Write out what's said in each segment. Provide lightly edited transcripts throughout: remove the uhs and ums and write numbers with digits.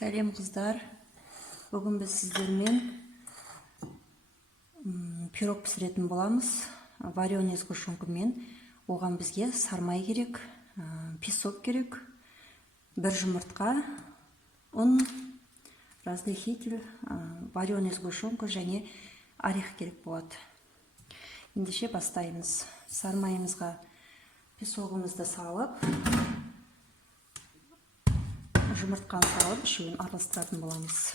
Сәлем қыздар. Бүгін біз сіздермен пирог пісіретін боламыз. Вареный сгущенкамен. Оған бізге сармай керек, песок керек, бір жұмыртқа, ұн, разрыхитель, вареный сгущенка және орех керек болады. Ендеше бастаймыз. Сармайымызға песогымызды салып, жұмыртқаны салып, үшеуін араластыратын боламыз.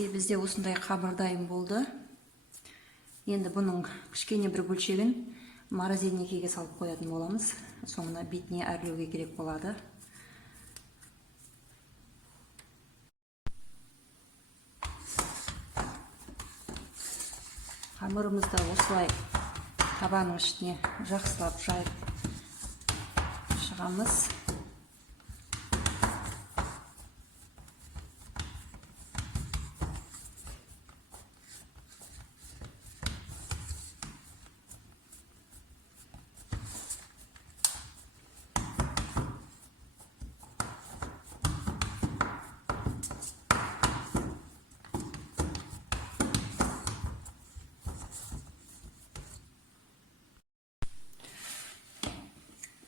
Бізде осындай қабыр дайын болды. Енді бұның кішкене бір бөлшегін морозильникке салып қоятын боламыз. Соңына бетіне әрлеуге керек болады. Қамырымызды осылай табаның ішіне жақсылап жайып шығамыз.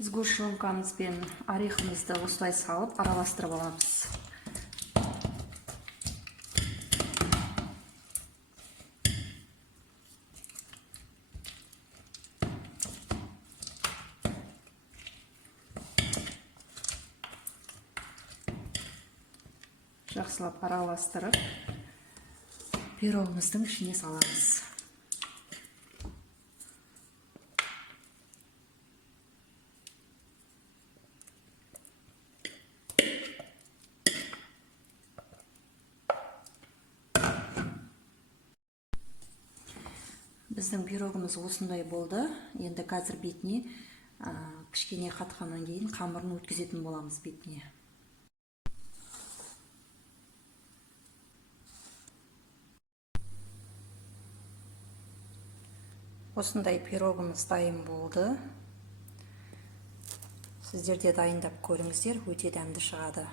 Сгущенкамыз бен орехымызды осылай салып араластырып аламыз. Жақсылап араластырып, пирогымыздың ішіне саламыз. Біздің пирогымыз осындай болды. Енді қазір бетіне кішкене қатқаннан кейін қамырын өткізетін боламыз бетіне. Осындай пирогымыз дайын болды. Сіздер де дайындап көріңіздер, өте дәмді шығады.